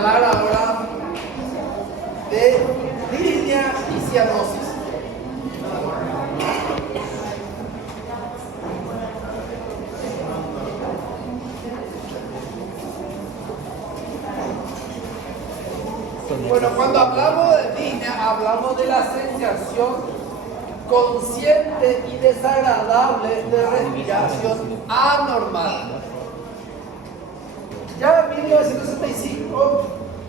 hablar ahora de disnea y cianosis. Bueno, cuando hablamos de disnea, hablamos de la sensación consciente y desagradable de respiración anormal. Ya en 1965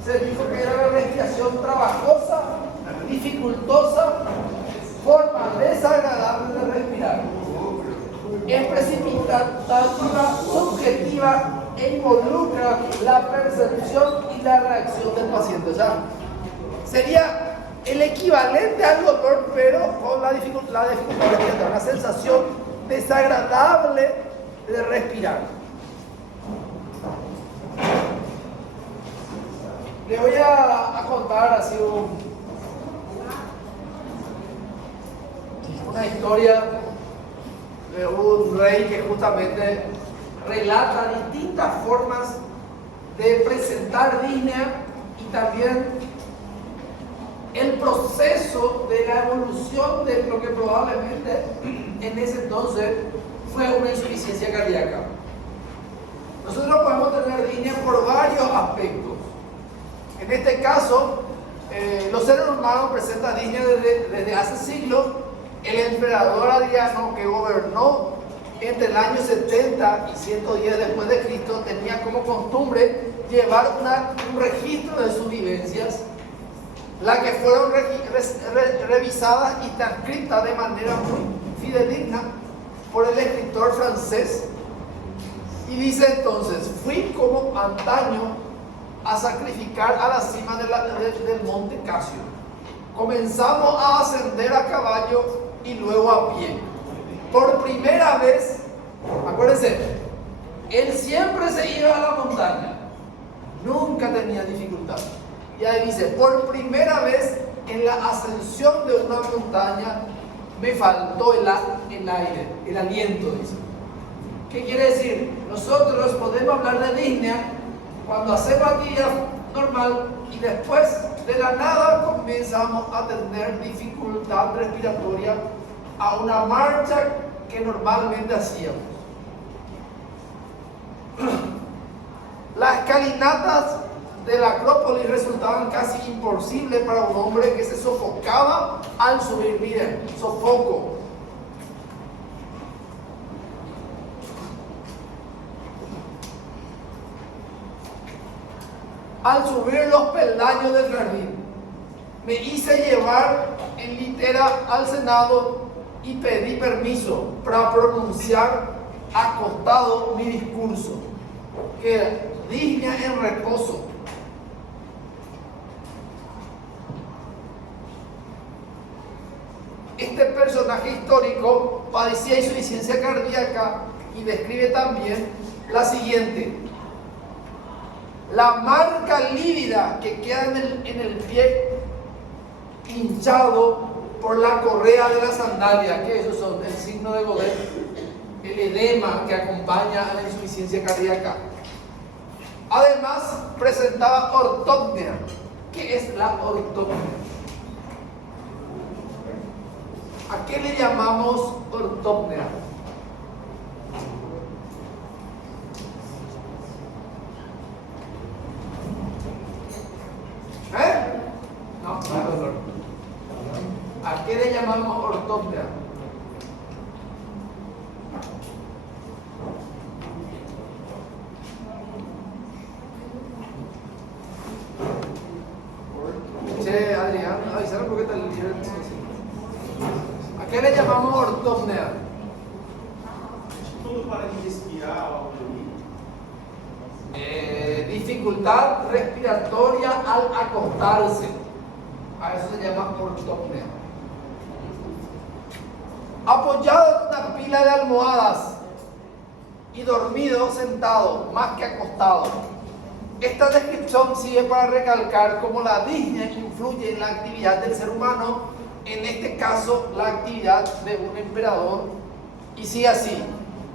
se dijo que era la respiración trabajosa, dificultosa, forma desagradable de respirar. Es precipitativa, subjetiva e involucra la percepción y la reacción del paciente. O sea, sería el equivalente al dolor, pero con la dificultad de respirar, una sensación desagradable de respirar. Le voy a contar así una historia de un rey que justamente relata distintas formas de presentar disnea y también el proceso de la evolución de lo que probablemente en ese entonces fue una insuficiencia cardíaca. Nosotros podemos tener disnea por varios aspectos. En este caso, los seres humanos presentan disnea desde hace siglos. El emperador Adriano, que gobernó entre el año 70 y 110 después de Cristo, tenía como costumbre llevar un registro de sus vivencias, las que fueron revisadas y transcritas de manera muy fidedigna por el escritor francés. Y dice entonces: fui como antaño a sacrificar a la cima del monte Casio. Comenzamos a ascender a caballo y luego a pie. Por primera vez, acuérdense, él siempre se iba a la montaña, nunca tenía dificultad. Y ahí dice: por primera vez en la ascensión de una montaña me faltó el aire, el aliento, dice. ¿Qué quiere decir? Nosotros podemos hablar de disnea cuando hacemos actividad normal y después de la nada comenzamos a tener dificultad respiratoria a una marcha que normalmente hacíamos. Las escalinatas de la Acrópolis resultaban casi imposibles para un hombre que se sofocaba al subir. Miren, sofoco. Al subir los peldaños del jardín, me hice llevar en litera al Senado y pedí permiso para pronunciar acostado mi discurso, que era disnea en reposo. Este personaje histórico padecía insuficiencia cardíaca y describe también la siguiente: la marca lívida que queda en el pie hinchado por la correa de la sandalia, que esos son el signo de Godet, el edema que acompaña a la insuficiencia cardíaca. Además, presentaba ortopnea. ¿Qué es la ortopnea? ¿A qué le llamamos ortopnea? No, no es dolor. ¿A qué le llamamos ortopnea? Che, Adrián, avisaron por qué está el libro. ¿A qué le llamamos ortopnea? Todo para respirar o dificultad respiratoria al acostarse. A eso se llama ortopnea. Apoyado en una pila de almohadas y dormido sentado, más que acostado. Esta descripción sirve para recalcar cómo la disnea influye en la actividad del ser humano, en este caso la actividad de un emperador. Y sigue así: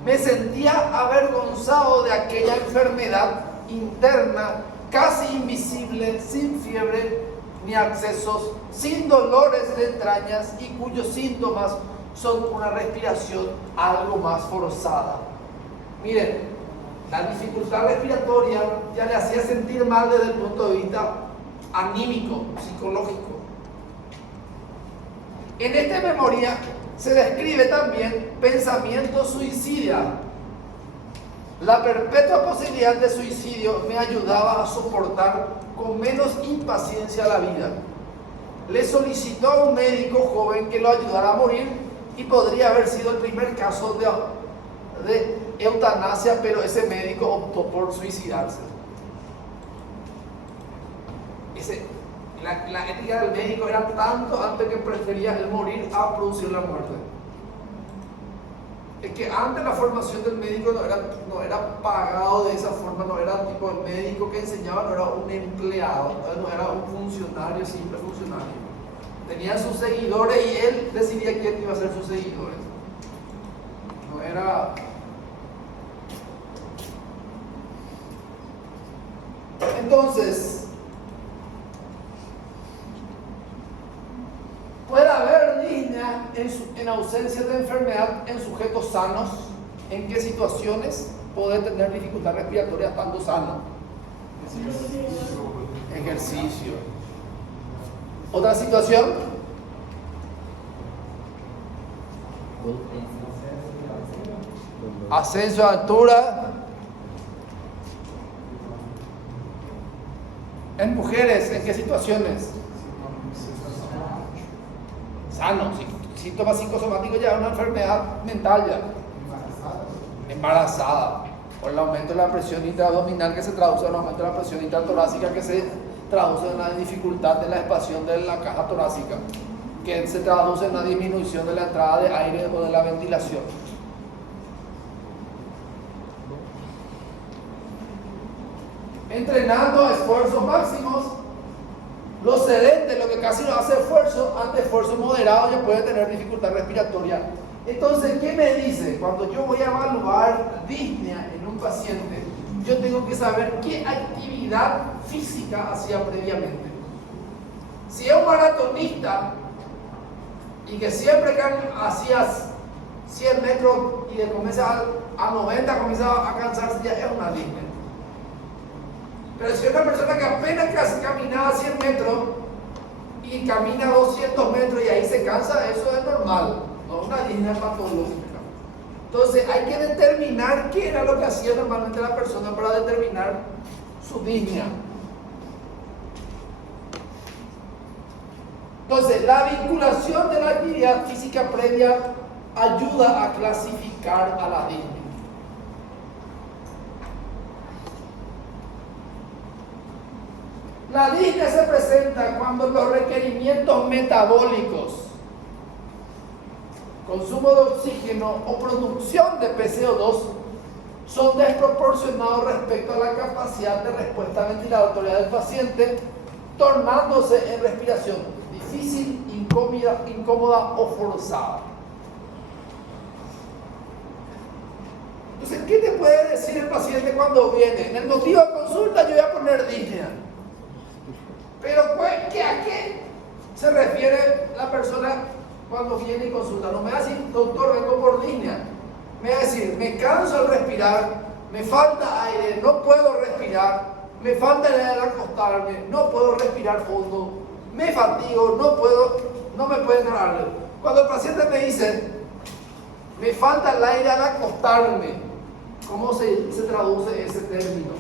me sentía avergonzado de aquella enfermedad interna casi invisible, sin fiebre ni accesos, sin dolores de entrañas y cuyos síntomas son una respiración algo más forzada. Miren, la dificultad respiratoria ya le hacía sentir mal desde el punto de vista anímico, psicológico. En esta memoria se describe también pensamiento suicida. La perpetua posibilidad de suicidio me ayudaba a soportar con menos impaciencia la vida. Le solicitó a un médico joven que lo ayudara a morir y podría haber sido el primer caso de eutanasia, pero ese médico optó por suicidarse. La ética del médico era tanto antes que prefería el morir a producir la muerte. Es que antes la formación del médico no era pagado de esa forma, no era tipo el médico que enseñaba, no era un empleado, no era un funcionario, simple funcionario. Tenía sus seguidores y él decidía quién iba a ser sus seguidores. No era... Entonces, puede haber disnea en ausencia de enfermedad en sujetos sanos. ¿En qué situaciones puede tener dificultad respiratoria estando sano? Ejercicio. ¿Otra situación? Ascenso a altura. En mujeres, ¿en qué situaciones? Sano, síntomas psicosomáticos ya es una enfermedad mental ya. Embarazada, por el aumento de la presión intraabdominal que se traduce en el aumento de la presión intratorácica que se traduce en una dificultad de la expansión de la caja torácica, que se traduce en una disminución de la entrada de aire o de la ventilación. Entrenando a esfuerzos máximos, los sedentes, lo que casi no hace esfuerzo, ante esfuerzo moderado ya puede tener dificultad respiratoria. Entonces, ¿qué me dice? Cuando yo voy a evaluar disnea en un paciente, yo tengo que saber qué actividad física hacía previamente. Si es un maratonista y que siempre que hacías 100 metros y de comienza a 90 comienza a cansarse, ya es una disnea. Pero si es una persona que apenas caminaba 100 metros y camina 200 metros y ahí se cansa, eso es normal, no es una disnea patológica. Entonces hay que determinar qué era lo que hacía normalmente la persona para determinar su disnea. Entonces la vinculación de la actividad física previa ayuda a clasificar a la disnea. La disnea se presenta cuando los requerimientos metabólicos, consumo de oxígeno o producción de PCO2 son desproporcionados respecto a la capacidad de respuesta ventilatoria del paciente, tornándose en respiración difícil, incómoda o forzada. Entonces, ¿qué te puede decir el paciente cuando viene? En el motivo de consulta yo voy a poner disnea. Pero ¿a qué se refiere la persona cuando viene y consulta? No me va a decir, doctor, vengo por disnea. Me va a decir, me canso al respirar, me falta aire, no puedo respirar, me falta el aire al acostarme, no puedo respirar fondo, me fatigo, no me puede entrar. Cuando el paciente me dice, me falta el aire al acostarme, ¿cómo se traduce ese término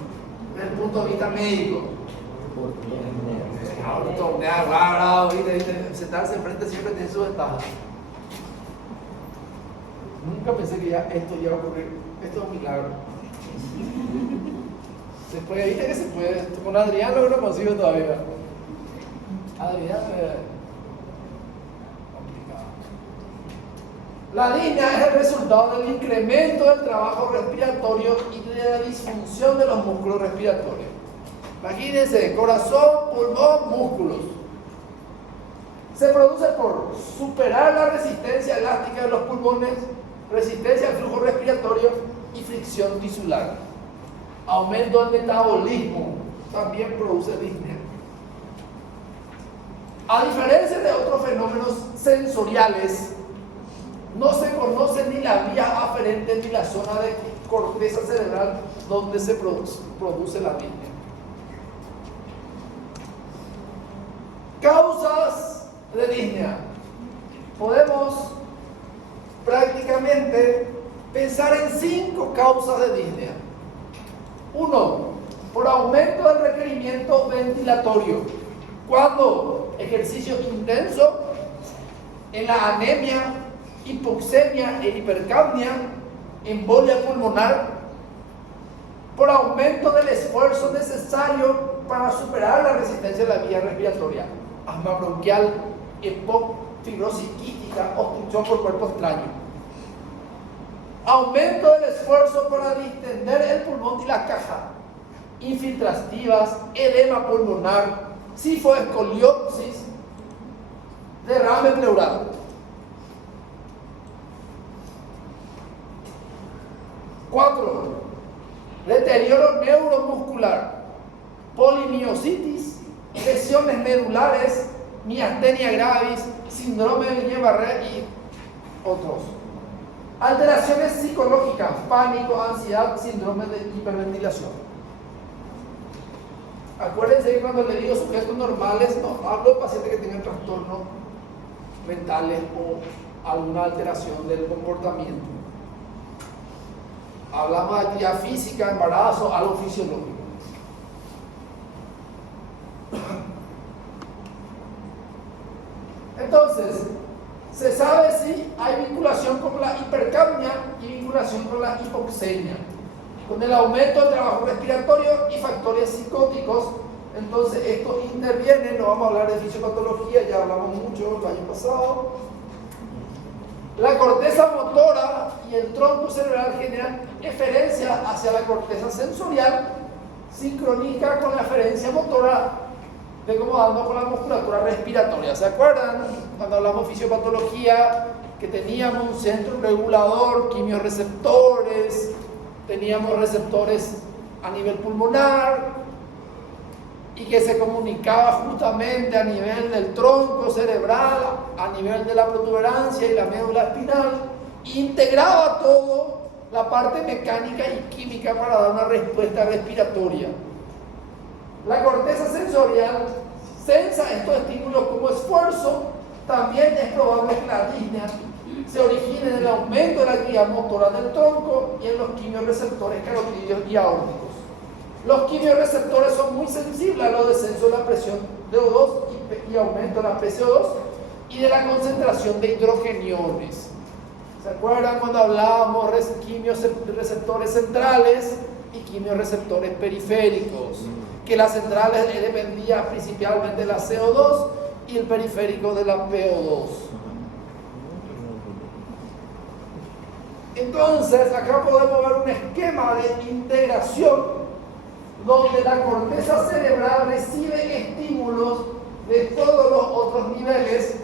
desde el punto de vista médico? Sentarse enfrente siempre tiene su ventaja. Nunca pensé que esto iba a ocurrir. Esto es un milagro. Se puede, ¿viste que se puede? Con Adrián lo no consigo todavía. Adrián complicado. La disnea es el resultado del incremento del trabajo respiratorio y de la disfunción de los músculos respiratorios. Imagínense, corazón, pulmón, músculos. Se produce por superar la resistencia elástica de los pulmones, resistencia al flujo respiratorio y fricción tisular. Aumento del metabolismo, también produce disnea. A diferencia de otros fenómenos sensoriales, no se conoce ni la vía aferente ni la zona de corteza cerebral donde se produce la disnea. Causas de disnea. Podemos prácticamente pensar en 5 causas de disnea. 1. Por aumento del requerimiento ventilatorio. Cuando ejercicio intenso, en la anemia, hipoxemia e hipercapnia, embolia pulmonar, por aumento del esfuerzo necesario para superar la resistencia de la vía respiratoria, asma bronquial, EPOC, fibrosis quística, obstrucción por cuerpo extraño. Aumento del esfuerzo para distender el pulmón y la caja, infiltrativas, edema pulmonar, sifoescoliosis, derrame pleural. 4. Deterioro neuromuscular, polimiositis, lesiones medulares, miastenia gravis, síndrome de Guillain-Barré y otros. Alteraciones psicológicas, pánico, ansiedad, síndrome de hiperventilación. Acuérdense que cuando le digo sujetos normales, no hablo de pacientes que tengan trastornos mentales o alguna alteración del comportamiento. Hablamos de actividad física, embarazo, algo fisiológico. Entonces, se sabe si hay vinculación con la hipercapnia y vinculación con la hipoxemia, con el aumento del trabajo respiratorio y factores psicóticos. Entonces esto interviene. No vamos a hablar de fisiopatología, ya hablamos mucho el año pasado. La corteza motora y el tronco cerebral generan eferencia hacia la corteza sensorial, sincrónica con la eferencia motora, de cómo dando con la musculatura respiratoria. ¿Se acuerdan cuando hablamos de fisiopatología que teníamos un centro regulador, quimiorreceptores, teníamos receptores a nivel pulmonar y que se comunicaba justamente a nivel del tronco cerebral, a nivel de la protuberancia y la médula espinal, integraba todo la parte mecánica y química para dar una respuesta respiratoria. La corteza sensorial sensa estos estímulos como esfuerzo. También es probable que la disnea se origine en el aumento de la actividad motora del tronco y en los quimiorreceptores carotídeos y aórticos. Los quimiorreceptores son muy sensibles a los descensos de la presión de O2 y aumento de la PCO2 y de la concentración de hidrogeniones. ¿Se acuerdan cuando hablábamos de quimiorreceptores centrales y quimiorreceptores periféricos? Que las centrales dependían principalmente de la CO2 y el periférico de la PO2. Entonces, acá podemos ver un esquema de integración donde la corteza cerebral recibe estímulos de todos los otros niveles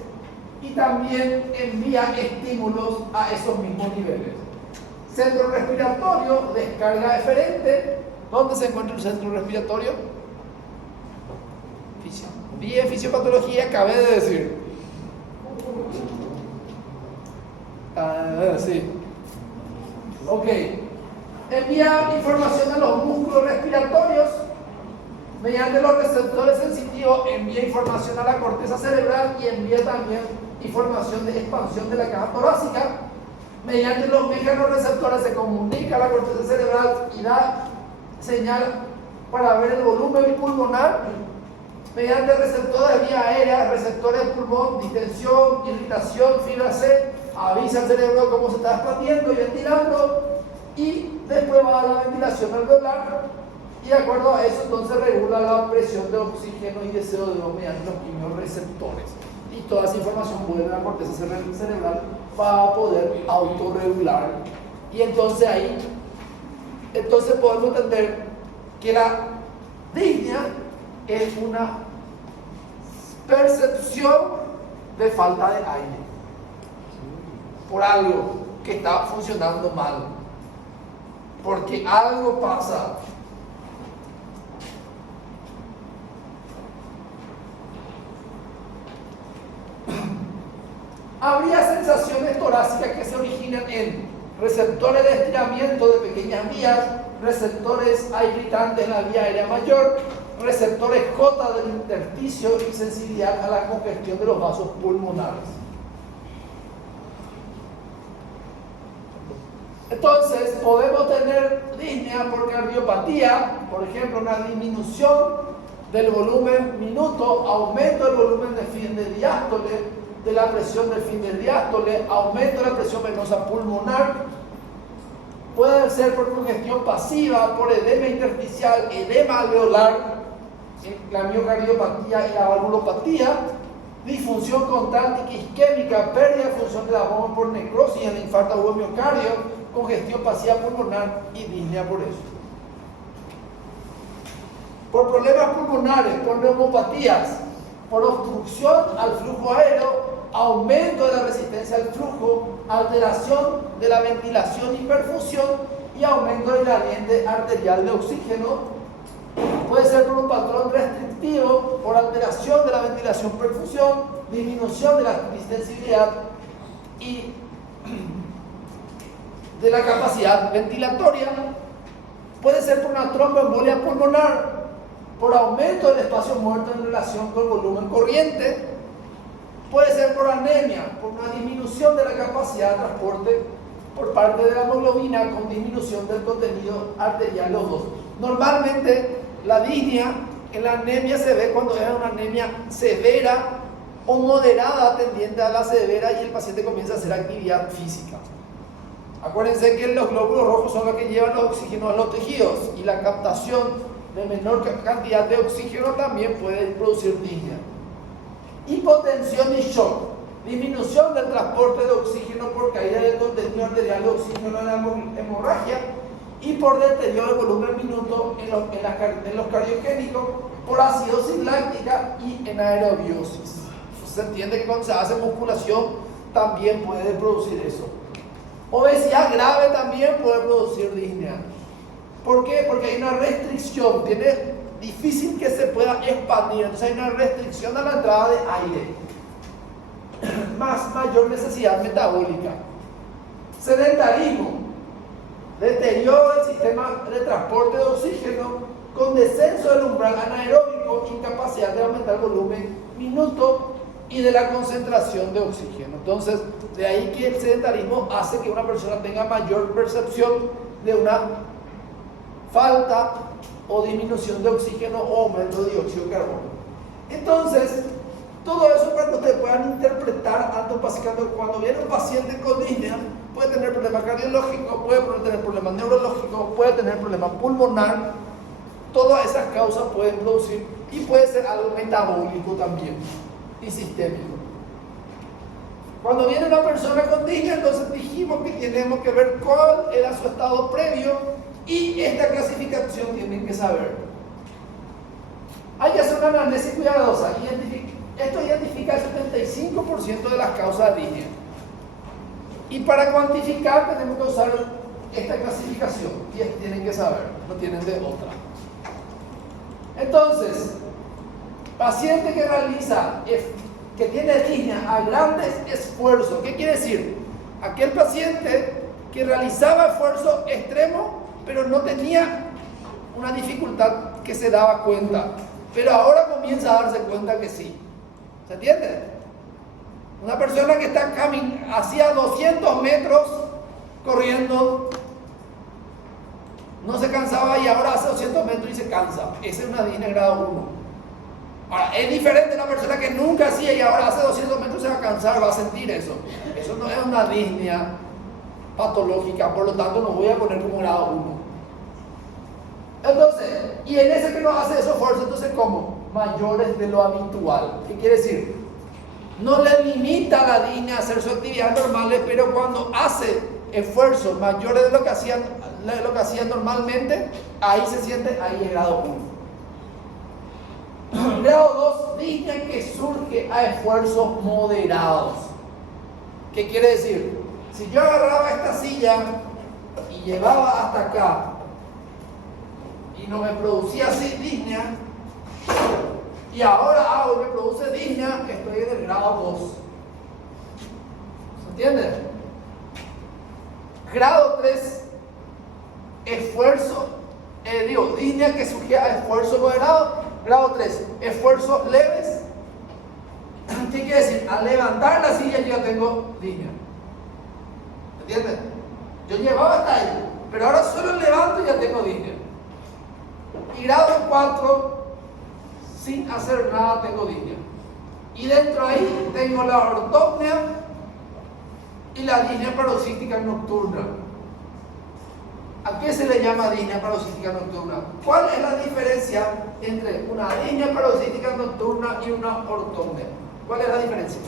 y también envía estímulos a esos mismos niveles. Centro respiratorio, descarga eferente. ¿Dónde se encuentra el centro respiratorio? Bien, fisiopatología, acabé de decir. Sí. Ok. Envía información a los músculos respiratorios mediante los receptores sensitivos, envía información a la corteza cerebral y envía también información de expansión de la caja torácica. Mediante los mecanorreceptores se comunica a la corteza cerebral y da señal para ver el volumen pulmonar. Mediante receptores de vía aérea, receptores de pulmón, distensión, irritación, fibra C, avisa al cerebro cómo se está expandiendo y ventilando, y después va a la ventilación alveolar, y de acuerdo a eso entonces regula la presión de oxígeno y de CO2 mediante los quimiorreceptores. Y toda esa información vuelve a la corteza cerebral para poder autorregular. Y entonces ahí, podemos entender que la disnea es una percepción de falta de aire por algo que está funcionando mal, porque algo pasa. Habría sensaciones torácicas que se originan en receptores de estiramiento de pequeñas vías, receptores irritantes en la vía aérea mayor, receptores J del intersticio y sensibilidad a la congestión de los vasos pulmonares. Entonces, podemos tener disnea por cardiopatía, por ejemplo, una disminución del volumen minuto, aumento del volumen de fin de diástole, de la presión del fin de diástole, aumento de la presión venosa pulmonar. Puede ser por congestión pasiva, por edema intersticial, edema alveolar, la miocardiopatía y la valvulopatía, disfunción constante isquémica, pérdida de función de la bomba por necrosis en el infarto agudo miocardio, congestión pasiva pulmonar y disnea por eso. Por problemas pulmonares, por neumopatías, por obstrucción al flujo aéreo, aumento de la resistencia al flujo, alteración de la ventilación y perfusión y aumento del gradiente arterial de oxígeno. Puede ser por un patrón restrictivo, por alteración de la ventilación-perfusión, disminución de la distensibilidad y de la capacidad ventilatoria. Puede ser por una tromboembolia pulmonar, por aumento del espacio muerto en relación con el volumen corriente. Puede ser por anemia, por una disminución de la capacidad de transporte por parte de la hemoglobina con disminución del contenido arterial O2. Normalmente la disnea en la anemia se ve cuando es una anemia severa o moderada tendiente a la severa y el paciente comienza a hacer actividad física. Acuérdense que los glóbulos rojos son los que llevan los oxígenos a los tejidos y la captación de menor cantidad de oxígeno también puede producir disnea. Hipotensión y shock, disminución del transporte de oxígeno por caída del contenido arterial de oxígeno en la hemorragia y por deterioro del volumen minuto en los cardiogénicos, por acidosis láctica y en aerobiosis. Se entiende que cuando se hace musculación también puede producir eso. Obesidad grave también puede producir disnea. ¿Por qué? Porque hay una restricción, tiene difícil que se pueda expandir, entonces hay una restricción a la entrada de aire, mayor necesidad metabólica. Sedentarismo, deterioro del sistema de transporte de oxígeno con descenso del umbral anaeróbico, incapacidad de aumentar el volumen minuto y de la concentración de oxígeno. Entonces, de ahí que el sedentarismo hace que una persona tenga mayor percepción de una falta o disminución de oxígeno o aumento de dióxido de carbono. Entonces, todo eso para que ustedes puedan interpretar cuando viene un paciente con disnea, puede tener problemas cardiológicos, puede tener problemas neurológicos, puede tener problemas pulmonar. Todas esas causas pueden producir y puede ser algo metabólico también y sistémico. Cuando viene una persona con disnea, entonces dijimos que tenemos que ver cuál era su estado previo y esta clasificación tienen que saber. Hay que hacer una anamnesis cuidadosa. Esto identifica el 75% de las causas de disnea. Y para cuantificar tenemos que usar esta clasificación. Y tienen que saber, no tienen de otra. Entonces, paciente que tiene disnea a grandes esfuerzos. ¿Qué quiere decir? Aquel paciente que realizaba esfuerzo extremo, pero no tenía una dificultad que se daba cuenta. Pero ahora comienza a darse cuenta que sí. ¿Se entiende? Una persona que está hacía 200 metros corriendo, no se cansaba y ahora hace 200 metros y se cansa. Esa es una disnea grado 1. Ahora, es diferente a una persona que nunca hacía y ahora hace 200 metros y se va a cansar, va a sentir eso. Eso no es una disnea patológica, por lo tanto no voy a poner como grado 1. Entonces, y en ese que no hace esos esfuerzos, entonces ¿cómo? Mayores de lo habitual. ¿Qué quiere decir? No le limita la disnea a hacer sus actividades normales, pero cuando hace esfuerzos mayores de lo que hacían normalmente, ahí se siente, ahí es grado 1. Grado 2, disnea que surge a esfuerzos moderados. ¿Qué quiere decir? Si yo agarraba esta silla y llevaba hasta acá y no me producía así disnea, y ahora hago y me produce disnea, estoy en el grado 2. ¿Entiendes? Grado 3, esfuerzo, disnea que sugiere a esfuerzo moderado. Grado 3, esfuerzos leves. ¿Qué quiere decir? Al levantar la silla yo ya tengo disnea. ¿Entiendes? Yo llevaba hasta ahí, pero ahora solo levanto y ya tengo disnea. Y grado 4, sin hacer nada tengo disnea. Y dentro de ahí tengo la ortopnea y la disnea paroxística nocturna. ¿A qué se le llama disnea paroxística nocturna? ¿Cuál es la diferencia entre una disnea paroxística nocturna y una ortopnea? ¿Cuál es la diferencia?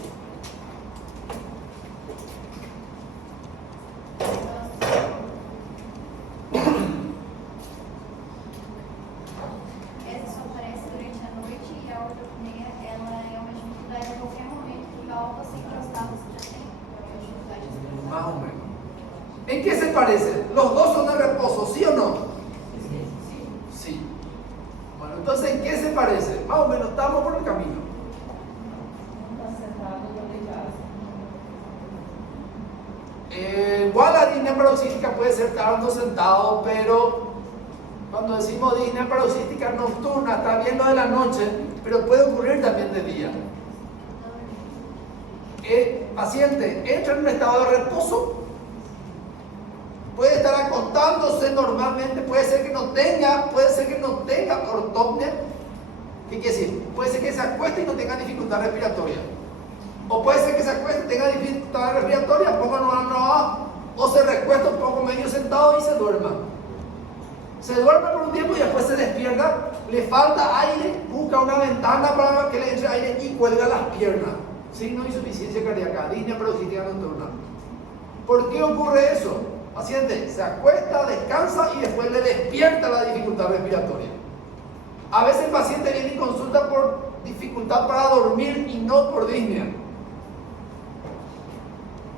Essa só aparece durante a noite e a ortopnea, ela é uma dificuldade a qualquer momento que ao você encostar você já tem. É uma dificuldade de Más o menos. ¿En qué se parecen? ¿Los dos son de reposo, sí o no? Sí. Bueno, entonces, ¿en qué se parecen? Más o menos, estamos por el camino. Igual la disnea paroxística puede ser estando sentado, pero cuando decimos disnea paroxística nocturna, está bien lo de la noche, pero puede ocurrir también de día. El paciente entra en un estado de reposo, puede estar acostándose normalmente, puede ser que no tenga ortopnea. ¿Qué quiere decir? Puede ser que se acueste y no tenga dificultad respiratoria. O puede ser que se acueste y tenga dificultad respiratoria, ponga no, o se recuesta un poco medio sentado y se duerma. Se duerme por un tiempo y después se despierta, le falta aire, busca una ventana para que le entre aire y cuelga las piernas. Signo de insuficiencia cardíaca, disnea paroxística nocturna. ¿Por qué ocurre eso? Paciente se acuesta, descansa y después le despierta la dificultad respiratoria. A veces el paciente viene y consulta por dificultad para dormir y no por disnea.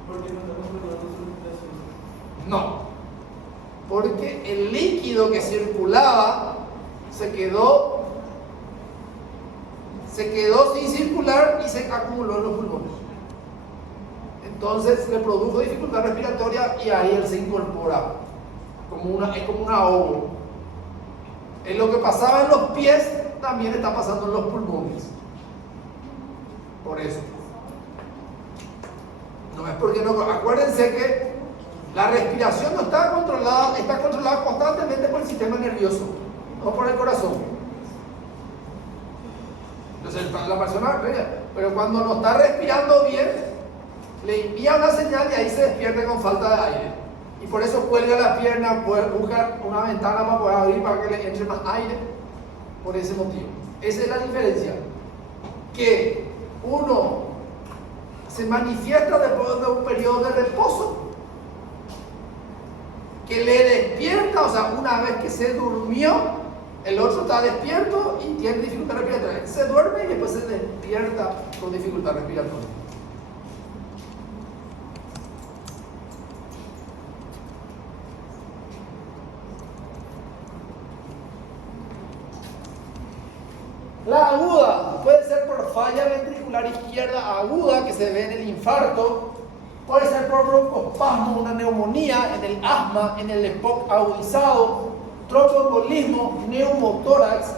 ¿Por qué no estamos mejorando su respiración? No, porque el líquido que circulaba se quedó sin circular y se acumuló en los pulmones. Entonces le produjo dificultad respiratoria y ahí él se incorpora. Es como un ahogo. En lo que pasaba en los pies también está pasando en los pulmones. Por eso. No es porque no. Acuérdense que la respiración no está controlada, está controlada constantemente por el sistema nervioso, no por el corazón. Entonces la persona, pero cuando no está respirando bien, le envía una señal y ahí se despierta con falta de aire. Y por eso cuelga la pierna, busca una ventana para poder abrir para que le entre más aire. Por ese motivo. Esa es la diferencia. Que uno se manifiesta después de un periodo de reposo, que le despierta, o sea, una vez que se durmió, el otro está despierto y tiene dificultad respiratoria. Se duerme y después se despierta con dificultad respiratoria. La aguda puede ser por falla ventricular izquierda aguda que se ve en el infarto, puede ser por broncoespasmo, una neumonía, en el asma, en el EPOC agudizado, tromboembolismo, neumotórax,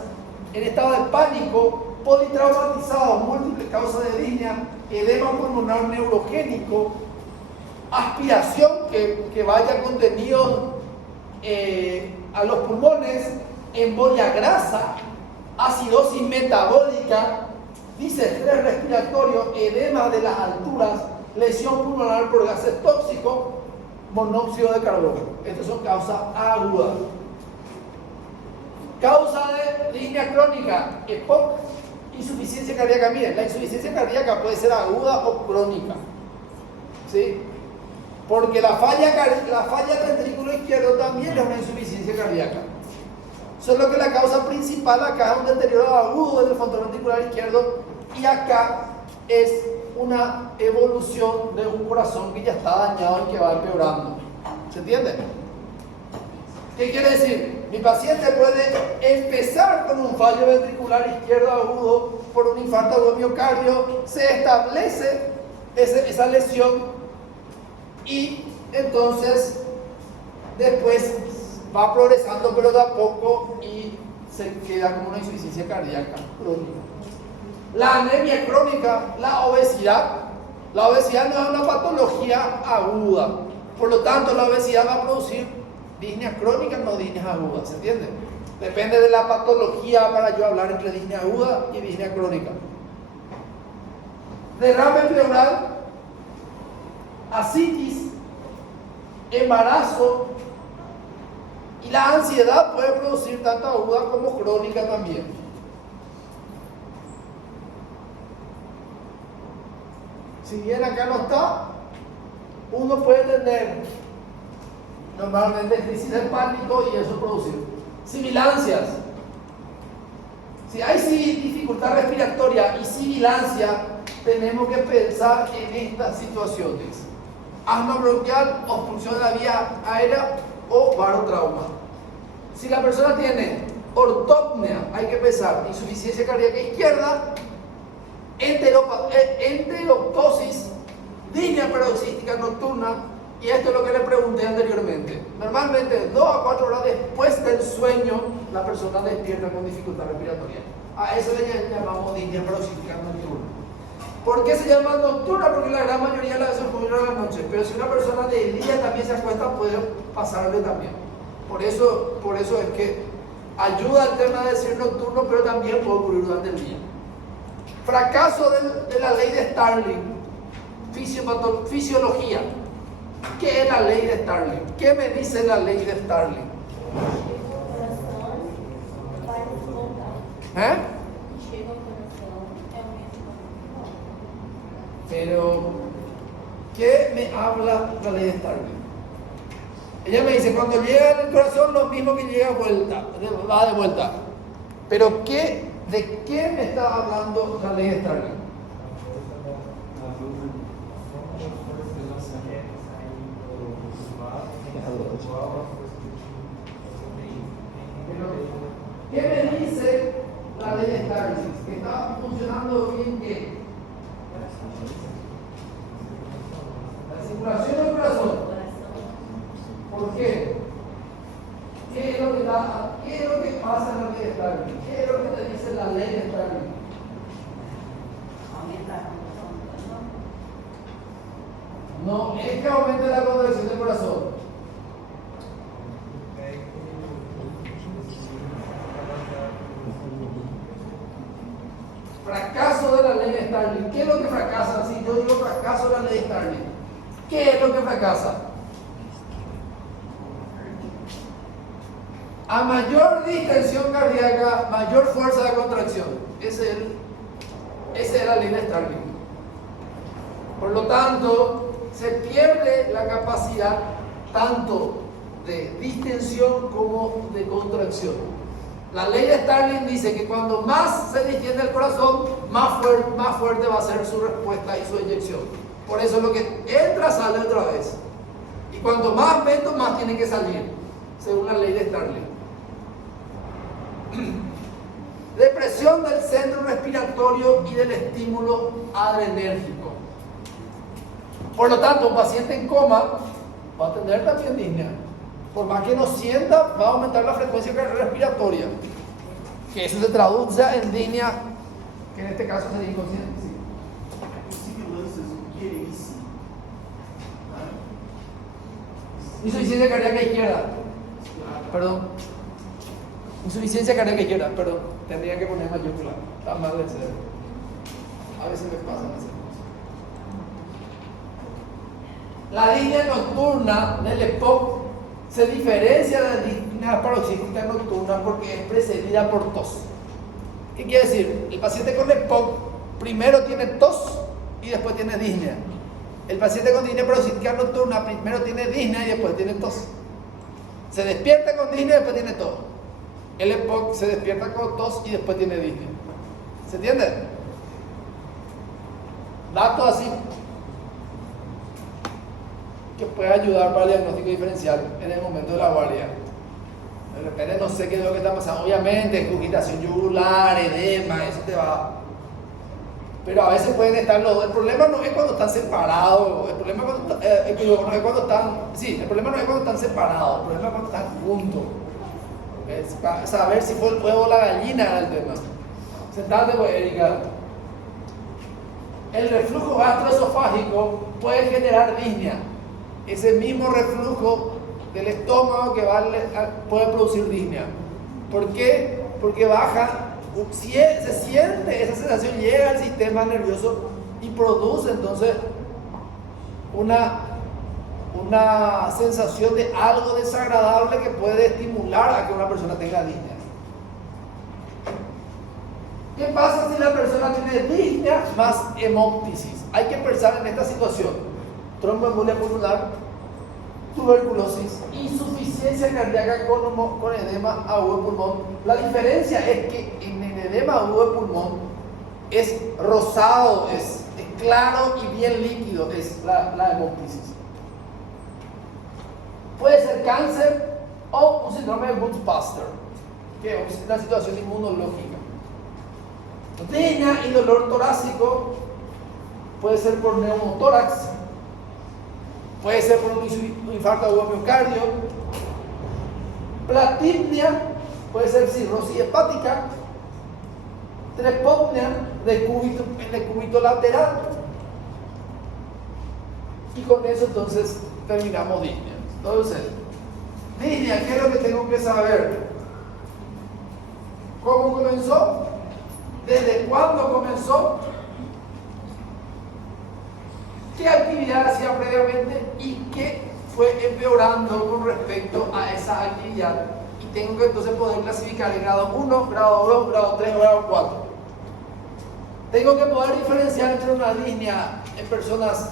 en estado de pánico, politraumatizado, múltiples causas de disnea, edema pulmonar neurogénico, aspiración que vaya contenido a los pulmones, embolia grasa, acidosis metabólica, disestrés respiratorio, edema de las alturas, lesión pulmonar por gases tóxicos, monóxido de carbono. Estas son causas agudas. Causa de disnea crónica, EPOC, insuficiencia cardíaca. Miren, la insuficiencia cardíaca puede ser aguda o crónica, ¿sí? Porque la falla del ventrículo izquierdo también es una insuficiencia cardíaca. Solo que la causa principal acá es un deterioro agudo del fondo ventricular izquierdo y acá es una evolución de un corazón que ya está dañado y que va empeorando. ¿Se entiende? ¿Qué quiere decir? Mi paciente puede empezar con un fallo ventricular izquierdo agudo por un infarto de miocardio, se establece esa lesión Y entonces después va progresando, pero de a poco, y se queda como una insuficiencia cardíaca crónica. La anemia crónica, la obesidad no es una patología aguda. Por lo tanto, la obesidad va a producir disneas crónicas, no disneas agudas. ¿Se entiende? Depende de la patología para yo hablar entre disnea aguda y disnea crónica. Derrame pleural, ascitis, embarazo y la ansiedad puede producir tanto aguda como crónica también. Si bien acá no está, uno puede tener normalmente crisis de pánico y eso producir sibilancias. Si hay dificultad respiratoria y sibilancia, tenemos que pensar en estas situaciones: asma bronquial, obstrucción de la vía aérea o barotrauma. Si la persona tiene ortopnea, hay que pensar insuficiencia cardíaca izquierda, enteroptosis, disnea paroxística nocturna, y esto es lo que le pregunté anteriormente. Normalmente 2 a 4 horas después del sueño, la persona despierta con dificultad respiratoria. A eso le llamamos disnea paroxística nocturna. ¿Por qué se llama nocturna? Porque la gran mayoría de las veces ocurre en la noche, pero si una persona de día también se acuesta, puede pasarle también. Por eso es que ayuda al tema de decir nocturno, pero también puede ocurrir durante el día. Fracaso de la ley de Starling. Fisiología. ¿Qué es la ley de Starling? ¿Qué me dice la ley de Starling? Pero, ¿qué me habla la ley de Starling? Ella me dice, cuando llega al corazón, lo mismo que llega va de vuelta. Pero, ¿de qué me está hablando la ley de Starling? ¿Qué me dice la ley de Starling? Que está funcionando bien, ¿qué? La circulación del corazón. ¿Por qué? ¿Qué es lo que pasa en la ley de Starling? ¿Qué es lo que te dice la ley de Starling? No, es que aumente la contracción del corazón. Fracaso de la ley de Starling. ¿Qué es lo que fracasa? Si yo digo fracaso de la ley de Starling, ¿qué es lo que fracasa? A mayor distensión cardíaca, mayor fuerza de contracción. Esa es la ley de Starling. Por lo tanto, se pierde la capacidad tanto de distensión como de contracción. La ley de Starling dice que cuando más se distiende el corazón, más fuerte va a ser su respuesta y su eyección. Por eso lo que entra sale otra vez. Y cuanto más vento, más tiene que salir, según la ley de Starling. Depresión del centro respiratorio y del estímulo adrenérgico. Por lo tanto, un paciente en coma va a tener también disnea. Por más que no sienta, va a aumentar la frecuencia respiratoria. Que eso se traduce en disnea, que en este caso sería inconsciente. Insuficiencia cardíaca izquierda. Perdón. Insuficiencia cardíaca izquierda, perdón. Tendría que poner mayúscula. Está mal de ser. A veces me pasan esas cosas. La disnea nocturna del EPOC se diferencia de la disnea paroxística nocturna porque es precedida por tos. ¿Qué quiere decir? El paciente con EPOC primero tiene tos y después tiene disnea. El paciente con disnea paroxística nocturna primero tiene disnea y después tiene tos. Se despierta con disnea y después tiene tos. El EPOC se despierta con tos y después tiene disnea. ¿Se entiende? Datos así que puede ayudar para el diagnóstico diferencial en el momento de la guardia. De repente no sé qué es lo que está pasando. Obviamente, congestión yugular, edema, eso te va. pero a veces pueden estar los dos. El problema no es cuando están separados, el problema no es cuando están separados, el problema es cuando están juntos. Es para saber si fue el huevo o la gallina era el tema. Sentate pues, Erika. El reflujo gastroesofágico puede generar disnea. Ese mismo reflujo del estómago que puede producir disnea. ¿Por qué? Porque se siente, esa sensación llega al sistema nervioso y produce entonces una sensación de algo desagradable que puede estimular a que una persona tenga disnea. ¿Qué pasa si la persona tiene disnea más hemóptisis? Hay que pensar en esta situación: tromboembolia pulmonar, tuberculosis, insuficiencia cardíaca con edema agudo de pulmón. La diferencia es que en el edema agudo de pulmón es rosado, es claro y bien líquido, es la hemóptisis. Puede ser cáncer o un síndrome de Buchmaster, que es una situación inmunológica. Disnea y dolor torácico puede ser por neumotórax, puede ser por un infarto agudo de miocardio. Platipnia puede ser cirrosis hepática. Trepopnia en el cúbito lateral. Y con eso entonces terminamos disnea. Entonces, disnea, ¿qué es lo que tengo que saber? ¿Cómo comenzó? ¿Desde cuándo comenzó? ¿Qué actividad hacía previamente y qué fue empeorando con respecto a esa actividad? Y tengo que entonces poder clasificar en grado 1, grado 2, grado 3 o grado 4. Tengo que poder diferenciar entre una disnea en personas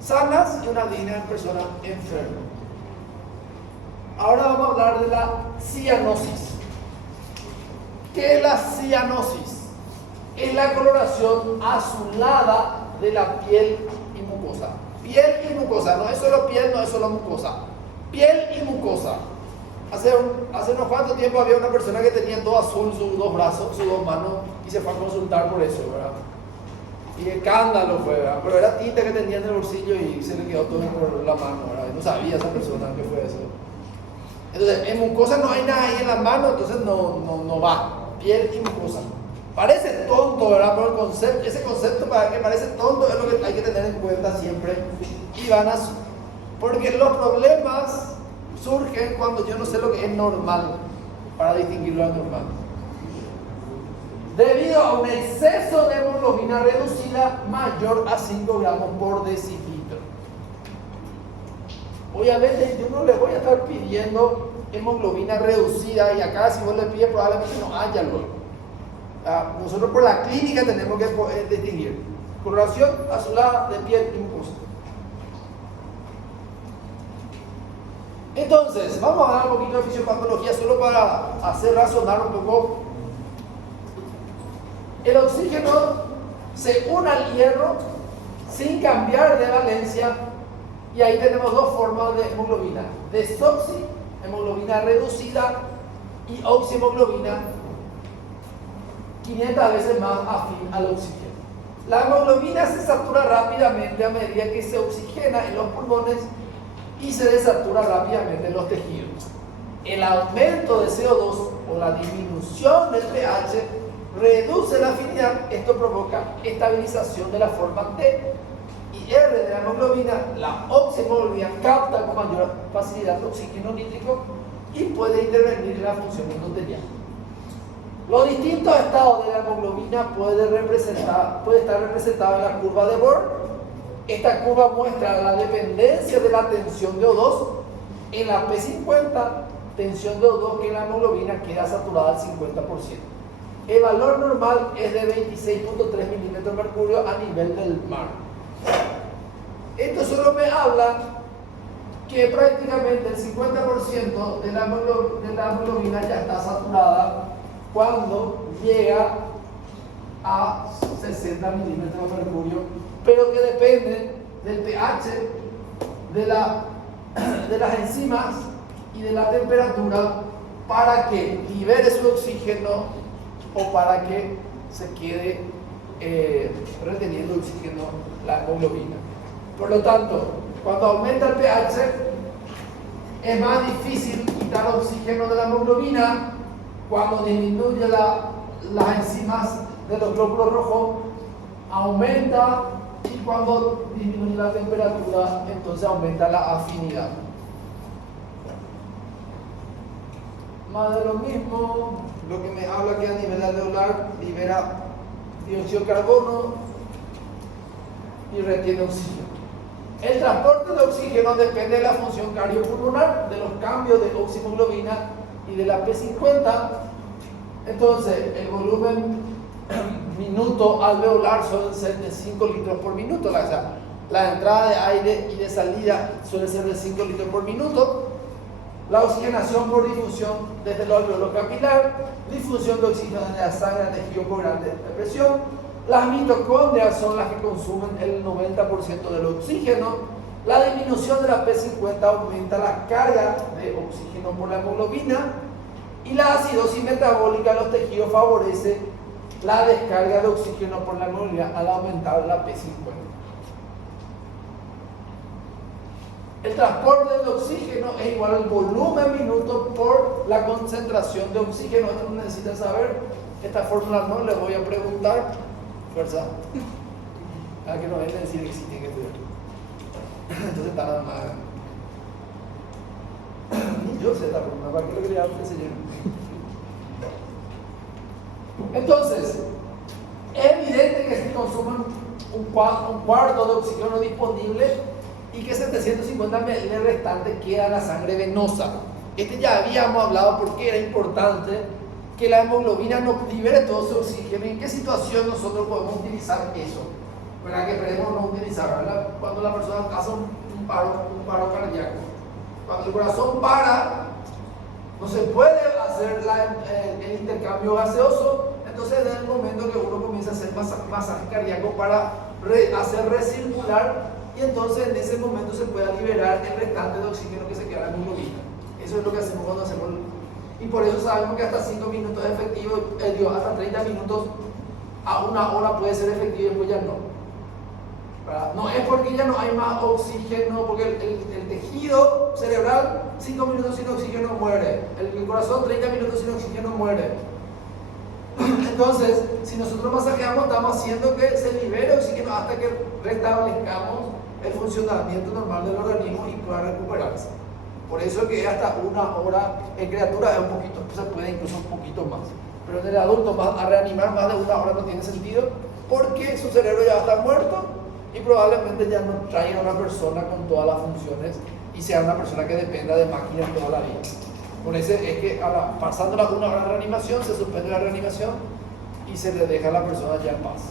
sanas y una disnea en personas enfermas. Ahora vamos a hablar de la cianosis. ¿Qué es la cianosis? Es la coloración azulada de la piel y mucosa. Piel y mucosa, no es solo piel, no es solo mucosa. Piel y mucosa. Hace unos cuantos tiempos había una persona que tenía todo azul, sus dos brazos, sus dos manos, y se fue a consultar por eso, ¿verdad? Y escándalo fue, ¿verdad? Pero era tinta que tenía en el bolsillo y se le quedó todo por la mano, ¿verdad? Y no sabía esa persona qué fue eso. Entonces, en mucosa no hay nada ahí en la mano, entonces no va. Piel y mucosa. Parece tonto, ¿verdad? Pero ese concepto para que parece tonto es lo que hay que tener en cuenta siempre. Porque los problemas surgen cuando yo no sé lo que es normal, para distinguirlo a normal. Debido a un exceso de hemoglobina reducida mayor a 5 gramos por decilitro. Obviamente yo no le voy a estar pidiendo hemoglobina reducida y acá si vos le pides probablemente no haya luego. Nosotros por la clínica tenemos que distinguir coloración azulada de piel y mucosa. Entonces, vamos a dar un poquito de fisiopatología solo para hacer razonar un poco. El oxígeno se une al hierro sin cambiar de valencia y ahí tenemos dos formas de hemoglobina: desoxi, hemoglobina reducida, y oxihemoglobina 500 veces más afín al oxígeno. La hemoglobina se satura rápidamente a medida que se oxigena en los pulmones y se desatura rápidamente en los tejidos. El aumento de CO2 o la disminución del pH reduce la afinidad. Esto provoca estabilización de la forma T y R de la hemoglobina. La oxihemoglobina capta con mayor facilidad oxígeno nítrico y puede intervenir en la función endotelial. Los distintos estados de la hemoglobina puede estar representado en la curva de Bohr. Esta curva muestra la dependencia de la tensión de O2 en la P50, tensión de O2 que en la hemoglobina queda saturada al 50%. El valor normal es de 26.3 milímetros de mercurio a nivel del mar. Esto solo me habla que prácticamente el 50% de la hemoglobina ya está saturada cuando llega a 60 milímetros de mercurio, pero que depende del pH, de las enzimas y de la temperatura para que libere su oxígeno o para que se quede reteniendo oxígeno la hemoglobina. Por lo tanto, cuando aumenta el pH, es más difícil quitar oxígeno de la hemoglobina. Cuando disminuye las enzimas de los glóbulos rojos, aumenta, y cuando disminuye la temperatura, entonces aumenta la afinidad. Más de lo mismo, lo que me habla que a nivel alveolar libera dióxido de carbono y retiene oxígeno. El transporte de oxígeno depende de la función cardiopulmonar, de los cambios de oximoglobina y de la P50. Entonces, el volumen minuto alveolar suele ser de 5 litros por minuto. La entrada de aire y de salida suele ser de 5 litros por minuto. La oxigenación por difusión desde el alveolo capilar, difusión de oxígeno en la sangre a tejido por grande presión. Las mitocondrias son las que consumen el 90% del oxígeno. La disminución de la P50 aumenta la carga de oxígeno por la hemoglobina. Y la acidosis metabólica de los tejidos favorece la descarga de oxígeno por la hemoglobina al aumentar la P50. El transporte de oxígeno es igual al volumen minuto por la concentración de oxígeno. Esto necesitan saber. Esta fórmula no les voy a preguntar. Fuerza. A que no vengan a decir que sí tienen que estudiar. Entonces está nada más. Ni yo sé esta fórmula. ¿Para qué lo quería enseñar? Entonces, es evidente que si consumen un cuarto de oxígeno disponible y que 750 ml restantes queda en la sangre venosa. Ya habíamos hablado porque era importante que la hemoglobina no libere todo ese oxígeno. ¿En qué situación nosotros podemos utilizar eso? ¿Verdad? Que esperemos no utilizar, ¿verdad? Cuando la persona hace un paro cardíaco. Cuando el corazón para, no se puede hacer el intercambio gaseoso. Entonces es el momento que uno comienza a hacer masaje cardíaco para hacer recircular, y entonces en ese momento se puede liberar el restante de oxígeno que se queda en la hemoglobina. Eso es lo que hacemos cuando hacemos y por eso sabemos que hasta 5 minutos es efectivo, hasta 30 minutos a 1 hora puede ser efectivo y después ya no. ¿Verdad? No es porque ya no hay más oxígeno, porque el tejido cerebral 5 minutos sin oxígeno muere, el corazón 30 minutos sin oxígeno muere. Entonces, si nosotros masajeamos, estamos haciendo que se libere oxígeno hasta que restablezcamos el funcionamiento normal del organismo y pueda recuperarse. Por eso que hasta 1 hora en criatura es un poquito, se puede incluso un poquito más. Pero en el adulto a reanimar más de 1 hora no tiene sentido, porque su cerebro ya está muerto y probablemente ya no traiga a una persona con todas las funciones y sea una persona que dependa de máquinas toda la vida. Por eso es que pasando las 1 hora de reanimación, se suspende la reanimación y se le deja a la persona ya en paz.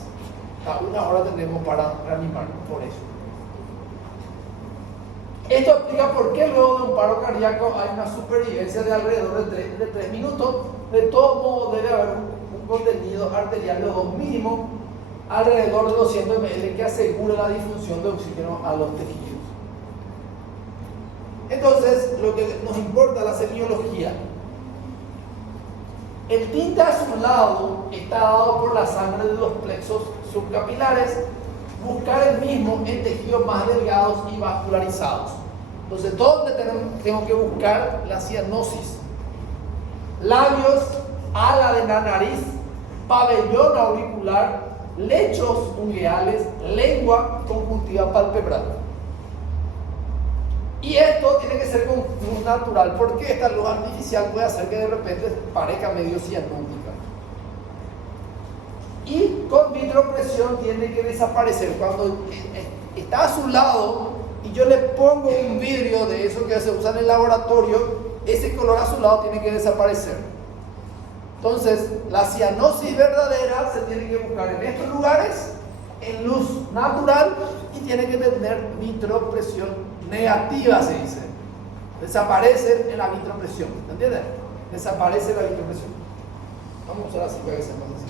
A 1 hora tenemos para reanimar, por eso. Esto explica por qué luego de un paro cardíaco hay una supervivencia de alrededor de 3 minutos. De todos modos debe haber un contenido arterial de 2 mínimo, alrededor de 200 ml, que asegure la difusión de oxígeno a los tejidos. Entonces, lo que nos importa es la semiología. El tinte azulado está dado por la sangre de los plexos subcapilares. Buscar el mismo en tejidos más delgados y vascularizados. Entonces, ¿dónde tengo que buscar la cianosis? Labios, ala de la nariz, pabellón auricular, lechos ungueales, lengua, conjuntiva palpebral. Y esto tiene que ser con luz natural, porque esta luz artificial puede hacer que de repente parezca medio cianúrica. Y con vitropresión tiene que desaparecer. Cuando está a su lado y yo le pongo un vidrio de eso que se usa en el laboratorio, ese color azulado tiene que desaparecer. Entonces, la cianosis verdadera se tiene que buscar en estos lugares, en luz natural, y tiene que tener vitropresión negativa, se dice. Desaparece en la vitropresión. ¿Entienden? Desaparece la vitropresión. Vamos a usar así para que sea más así.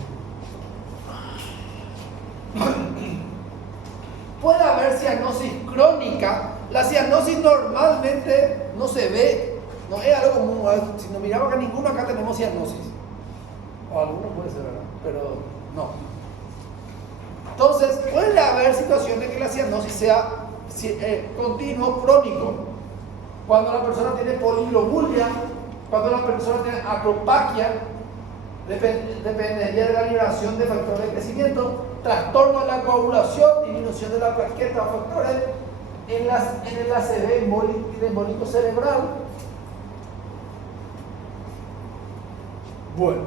Puede haber cianosis crónica. La cianosis normalmente no se ve, no es algo común. Si nos miramos acá, ninguno acá tenemos cianosis. O algunos puede ser, ¿verdad? Pero no. Entonces, puede haber situaciones que la cianosis sea continuo, crónico. Cuando la persona tiene poliglobulia, cuando la persona tiene acropaquia, dependería de la liberación de factores de crecimiento, trastorno de la coagulación, disminución de la plaqueta, factores en el ACV embólico cerebral. Bueno,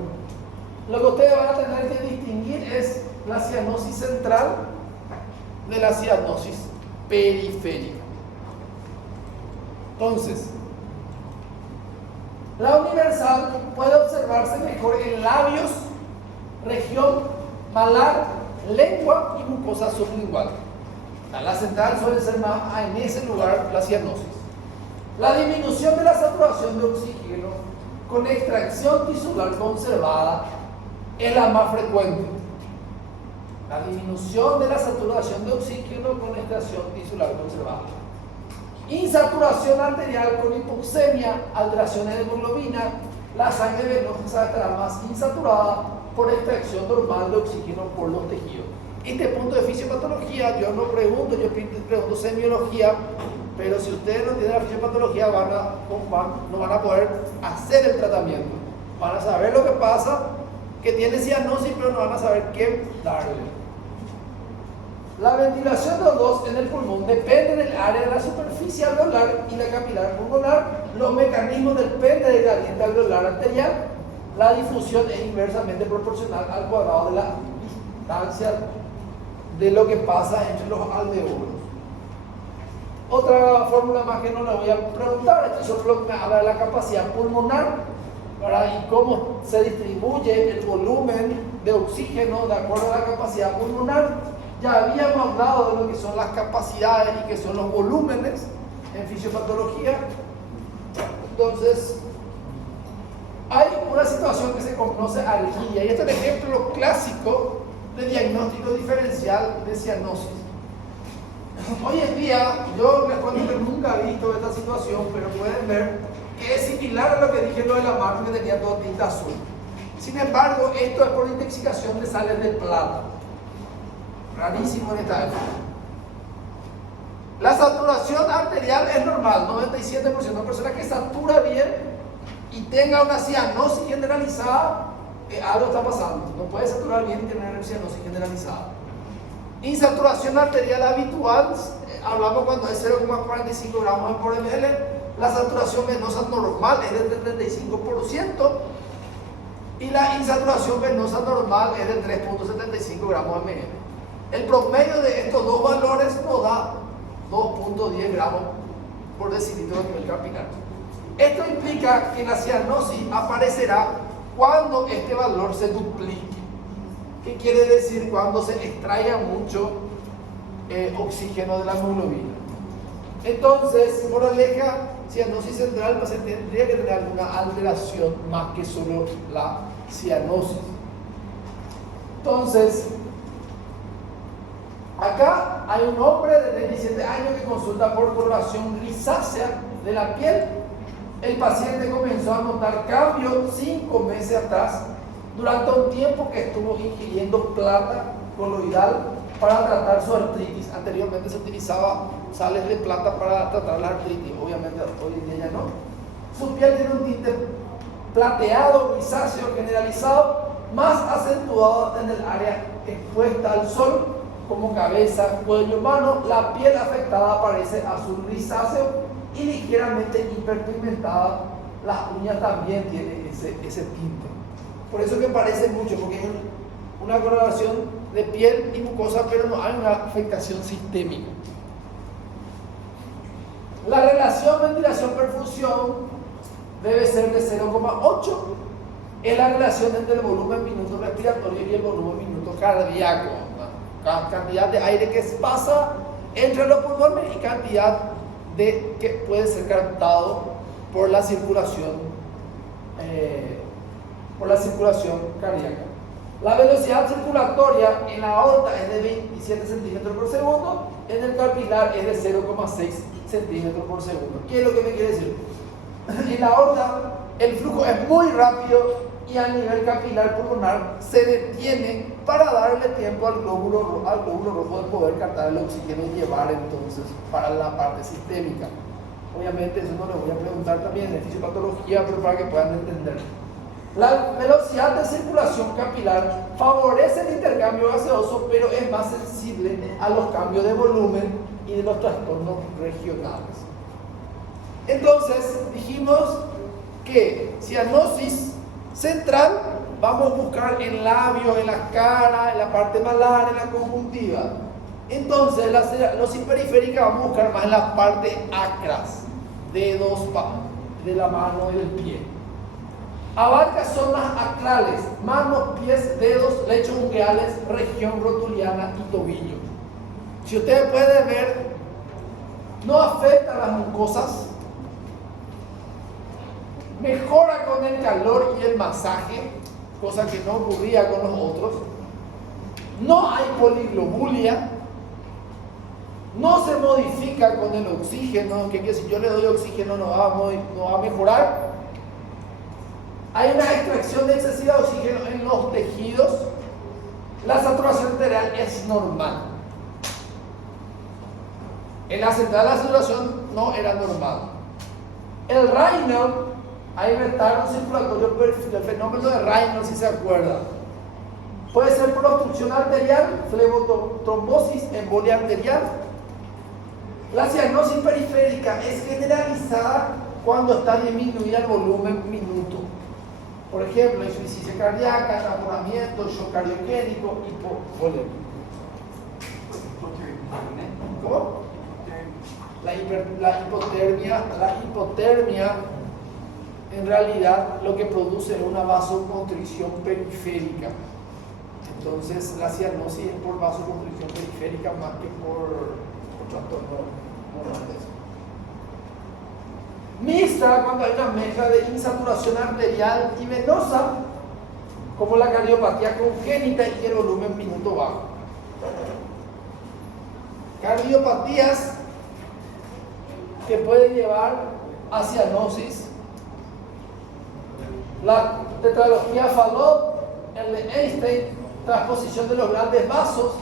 lo que ustedes van a tener que distinguir es la cianosis central de la cianosis periférica. Entonces, la universal puede observarse mejor en labios, región malar, lengua y mucosa sublingual. La central suele ser más en ese lugar la cianosis. La disminución de la saturación de oxígeno con extracción tisular conservada es la más frecuente. La disminución de la saturación de oxígeno con extracción tisular conservada. Insaturación arterial con hipoxemia, alteraciones de hemoglobina, la sangre venosa estará más insaturada por extracción normal de oxígeno por los tejidos. Este punto de fisiopatología, yo no pregunto, yo pregunto semiología, pero si ustedes no tienen la fisiopatología no van a poder hacer el tratamiento. Van a saber lo que pasa, que tiene cianosis, pero no van a saber qué darle. La ventilación de O2 en el pulmón depende del área de la superficie alveolar y la capilar pulmonar, los mecanismos del pende de gradiente alveolar arterial. La difusión es inversamente proporcional al cuadrado de la distancia de lo que pasa entre los alveolos. Otra fórmula más que no le voy a preguntar, esto solo me habla de la capacidad pulmonar, ¿verdad? Y cómo se distribuye el volumen de oxígeno de acuerdo a la capacidad pulmonar. Ya habíamos hablado de lo que son las capacidades y que son los volúmenes en fisiopatología. Entonces, hay una situación que se conoce arritmia, y este es el ejemplo clásico de diagnóstico diferencial de cianosis. Hoy en día, yo les cuento que nunca he visto esta situación, pero pueden ver que es similar a lo que dije lo de la mano que tenía toda tinta azul. Sin embargo, esto es por intoxicación de sales de plata. Rarísimo en esta época. La saturación arterial es normal, 97%. Una persona que satura bien y tenga una cianosis generalizada, algo está pasando. No puede saturar bien y tener cianosis generalizada. Insaturación arterial habitual, hablamos cuando es 0,45 gramos por ml. La saturación venosa normal es del 35%. Y la insaturación venosa normal es de 3,75 gramos ml. El promedio de estos dos valores nos da 2,10 gramos por decilitro a nivel capilar. Esto implica que la cianosis aparecerá cuando este valor se duplique. ¿Qué quiere decir? Cuando se extraiga mucho oxígeno de la hemoglobina. Entonces, moraleja, cianosis central pues, tendría que tener alguna alteración más que solo la cianosis. Entonces, acá hay un hombre de 37 años que consulta por coloración grisácea de la piel. El paciente comenzó a notar cambios 5 meses atrás, durante un tiempo que estuvo ingiriendo plata coloidal para tratar su artritis. Anteriormente se utilizaba sales de plata para tratar la artritis, obviamente hoy en día ya no. Su piel tiene un tinte plateado, grisáceo, generalizado, más acentuado en el área expuesta al sol, como cabeza, cuello, mano. La piel afectada parece azul grisáceo y ligeramente hiperpigmentada. Las uñas también tienen ese tinte. Por eso que parece mucho, porque es una coloración de piel y mucosa, pero no hay una afectación sistémica. La relación ventilación-perfusión debe ser de 0,8. Es la relación entre el volumen minuto respiratorio y el volumen minuto cardíaco. La cantidad de aire que pasa entre los pulmones y cantidad de que puede ser captado por la circulación cardíaca. La velocidad circulatoria en la aorta es de 27 centímetros por segundo, en el capilar es de 0,6 centímetros por segundo. ¿Qué es lo que me quiere decir? En la aorta el flujo es muy rápido y a nivel capilar pulmonar se detiene para darle tiempo al glóbulo rojo de poder captar el oxígeno y llevar entonces para la parte sistémica. Obviamente eso no les voy a preguntar también en fisiopatología, pero para que puedan entender. La velocidad de circulación capilar favorece el intercambio gaseoso, pero es más sensible a los cambios de volumen y de los trastornos regionales. Entonces dijimos que cianosis central vamos a buscar en labios, en la cara, en la parte malar, en la conjuntiva. Entonces la cianosis periférica vamos a buscar más en la parte acras, dedos de la mano y del pie. Abarca zonas acrales, manos, pies, dedos, lechos ungueales, región rotuliana y tobillo. Si ustedes pueden ver, no afecta a las mucosas, mejora con el calor y el masaje, cosa que no ocurría con los otros. No hay poliglobulia, no se modifica con el oxígeno, que si yo le doy oxígeno no va a mejorar. Hay una extracción de excesiva de oxígeno en los tejidos. La saturación arterial es normal. En la central la saturación no era normal. El Raynaud, ahí inventaron circulatorio perfil, el fenómeno de Raynaud, si se acuerdan. Puede ser por obstrucción arterial, flebotrombosis, embolia arterial. La cianosis periférica es generalizada cuando está disminuida el volumen minuto. Por ejemplo, insuficiencia cardíaca, enamoramiento, shock cardiogénico, hipovolemia. ¿Cómo? La hipotermia en realidad lo que produce es una vasoconstricción periférica. Entonces la cianosis es por vasoconstricción periférica más que por trastorno normal. Mixta cuando hay una mezcla de insaturación arterial y venosa, como la cardiopatía congénita y el volumen minuto bajo. Cardiopatías que pueden llevar a cianosis. La tetralogía Fallot, el de Einstein, transposición de los grandes vasos.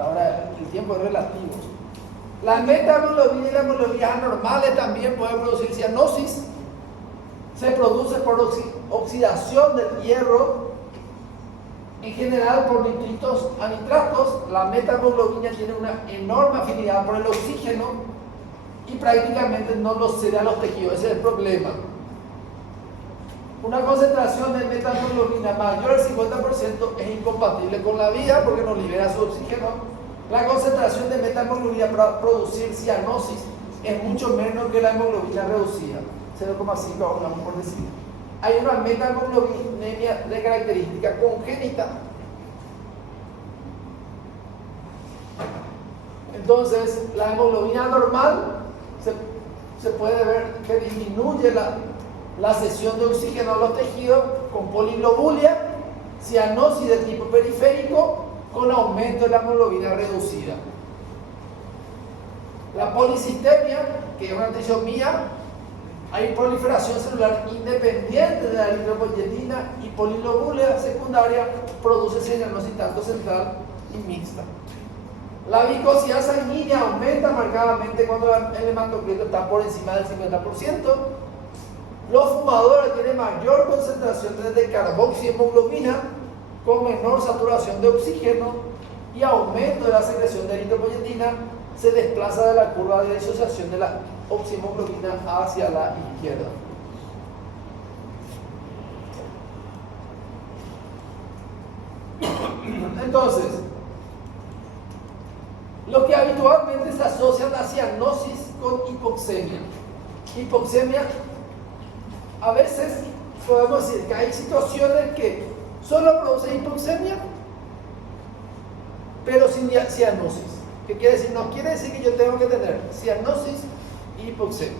Ahora el tiempo es relativo. La metahemoglobina y las hemoglobina anormales también pueden producir cianosis. Se produce por oxidación del hierro, en general por nitritos a nitratos. La metahemoglobina tiene una enorme afinidad por el oxígeno y prácticamente no lo cede a los tejidos. Ese es el problema. Una concentración de metahemoglobina mayor al 50% es incompatible con la vida porque no libera su oxígeno. La concentración de metahemoglobina para producir cianosis es mucho menos que la hemoglobina reducida, 0,5 vamos por decir. Hay una metahemoglobinemia de característica congénita. Entonces, la hemoglobina normal se puede ver que disminuye la cesión de oxígeno a los tejidos con poliglobulia, cianosis de tipo periférico con aumento de la hemoglobina reducida. La policistemia, que es una trisomía, hay proliferación celular independiente de la eritropoyetina y poliglobulia secundaria, produce cianosis tanto central y mixta. La viscosidad sanguínea aumenta marcadamente cuando el hematocrito está por encima del 50%. Los fumadores tienen mayor concentración de carboxihemoglobina con menor saturación de oxígeno y aumento de la secreción de eritropoyetina. Se desplaza de la curva de disociación de la oxihemoglobina hacia la izquierda. Entonces, lo que habitualmente se asocia a la cianosis con hipoxemia. Hipoxemia, a veces podemos decir que hay situaciones que solo producen hipoxemia, pero sin cianosis. ¿Qué quiere decir? No quiere decir que yo tengo que tener cianosis y hipoxemia.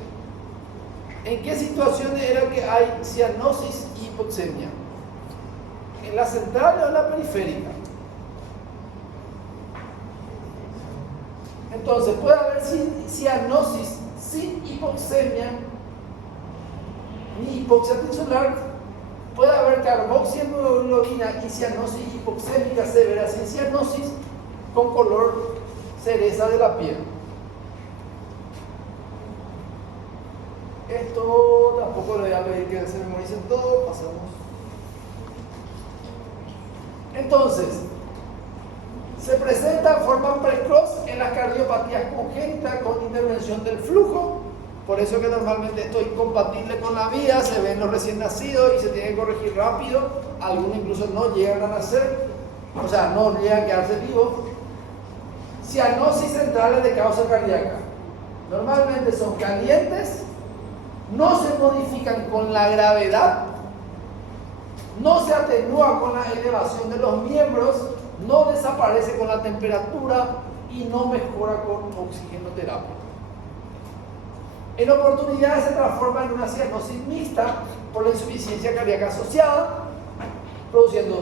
¿En qué situaciones era que hay cianosis y hipoxemia? ¿En la central o en la periférica? Entonces puede haber cianosis sin hipoxemia ni hipoxia tisular. Puede haber carboxihemoglobina y cianosis hipoxémica severa sin cianosis con color cereza de la piel. Esto tampoco le voy a pedir que se memoricen todo, pasamos. Entonces, se presenta en forma precoz en las cardiopatías congénitas con intervención del flujo. Por eso que normalmente esto es incompatible con la vida, se ven los recién nacidos y se tiene que corregir rápido. Algunos incluso no llegan a nacer, o sea, no llegan a quedarse vivos. Cianosis centrales de causa cardíaca. Normalmente son calientes, no se modifican con la gravedad, no se atenúa con la elevación de los miembros, no desaparece con la temperatura y no mejora con oxigenoterapia. En oportunidades se transforma en una cianosis mixta por la insuficiencia cardíaca asociada, produciendo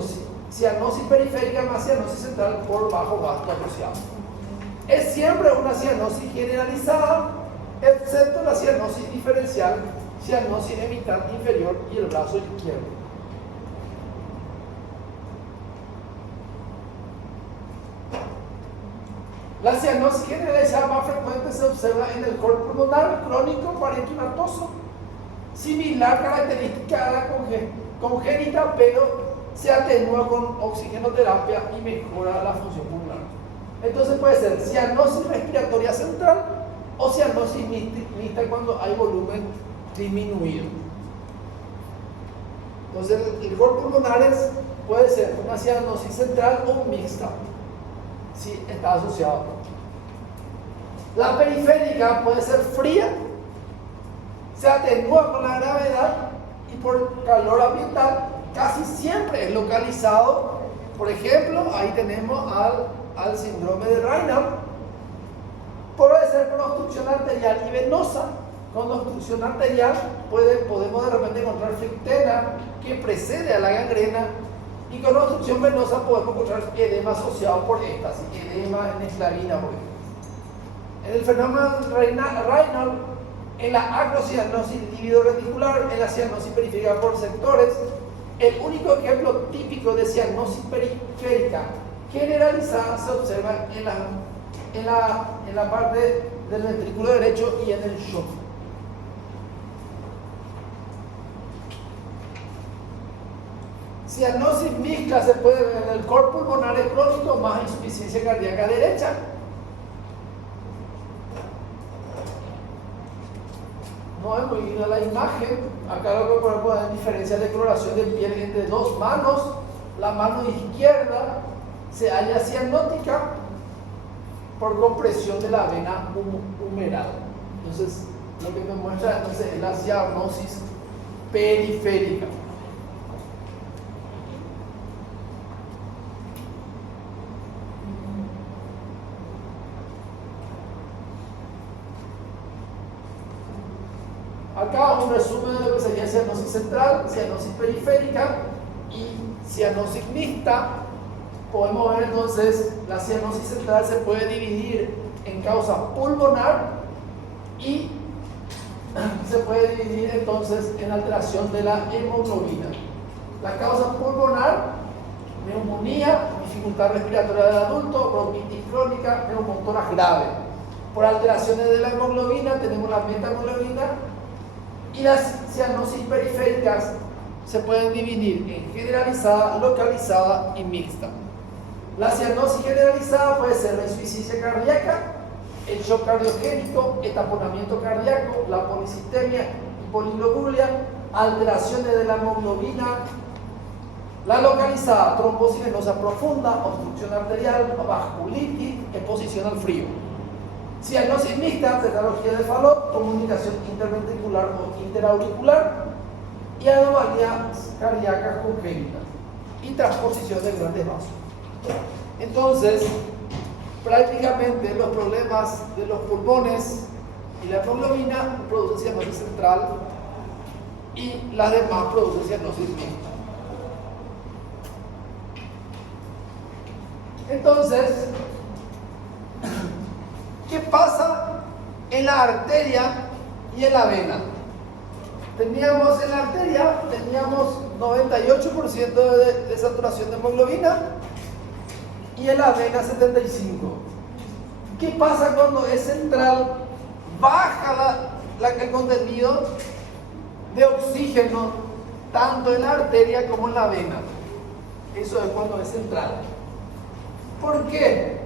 cianosis periférica más cianosis central por bajo gasto asociado. Es siempre una cianosis generalizada, excepto la cianosis diferencial, cianosis de mitad inferior y el brazo izquierdo. La cianosis generalizada más frecuente se observa en el cor pulmonar crónico parenquimatoso, similar característica a la congénita, pero se atenúa con oxigenoterapia y mejora la función pulmonar. Entonces puede ser cianosis respiratoria central o cianosis mixta cuando hay volumen disminuido. Entonces el cor pulmonar puede ser una cianosis central o mixta, si está asociado. La periférica puede ser fría, se atenúa con la gravedad y por calor ambiental casi siempre es localizado. Por ejemplo, ahí tenemos al síndrome de Raynaud. Puede ser con obstrucción arterial y venosa. Con obstrucción arterial podemos de repente encontrar fictena que precede a la gangrena, y con obstrucción venosa podemos encontrar edema asociado por éxtasis, edema en esclavina, por ejemplo. En el fenómeno Raynaud, en la acrocianosis lívido-reticular, en la cianosis periférica por sectores, el único ejemplo típico de cianosis periférica generalizada se observa en la parte del ventrículo derecho y en el shock. Cianosis mixta se puede ver en el cor pulmonar crónico más insuficiencia cardíaca derecha. No es muy bien la imagen. Acá lo que podemos ver es diferencia de coloración de piel entre dos manos. La mano izquierda se halla cianótica por compresión de la vena humeral. Entonces, lo que me muestra entonces es la cianosis periférica. Acá un resumen de lo que sería cianosis central, cianosis periférica y cianosis mixta. Podemos ver entonces la cianosis central se puede dividir en causa pulmonar y se puede dividir entonces en alteración de la hemoglobina. La causa pulmonar, neumonía, dificultad respiratoria del adulto, bronquitis crónica, neumotórax grave. Por alteraciones de la hemoglobina tenemos la metahemoglobina. Y las cianosis periféricas se pueden dividir en generalizada, localizada y mixta. La cianosis generalizada puede ser la insuficiencia cardíaca, el shock cardiogénico, el taponamiento cardíaco, la policitemia y poliglobulia, alteraciones de la hemoglobina. La localizada, trombosis venosa profunda, obstrucción arterial, vasculitis, exposición al frío. Cianosis mixta, tetralogía de Fallot, comunicación interventricular o interauricular y anomalías cardíacas congénitas y transposición de grandes vasos. Entonces, prácticamente los problemas de los pulmones y la hemoglobina producen cianosis central y las demás producen cianosis mixta. Entonces, ¿qué pasa en la arteria y en la vena? En la arteria teníamos 98% de saturación de hemoglobina y en la vena 75%. ¿Qué pasa cuando es central? Baja el contenido de oxígeno tanto en la arteria como en la vena. Eso es cuando es central. ¿Por qué?